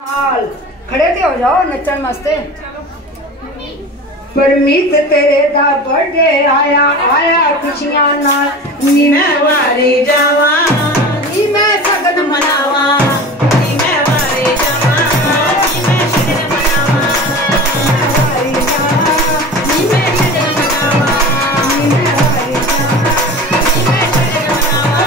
हाल खड़े ते हो जाओ नचन मस्ते। परमीत तेरे दा बर्थडे आया आया खुशियां नाल नी मैं वारे जावा नी मैं सगन मनावा नी मैं वारे जावा नी मैं सगन मनावा वारे जावा नी मैं सगन मनावा नी मैं वारे जावा नी मैं सगन मनावा।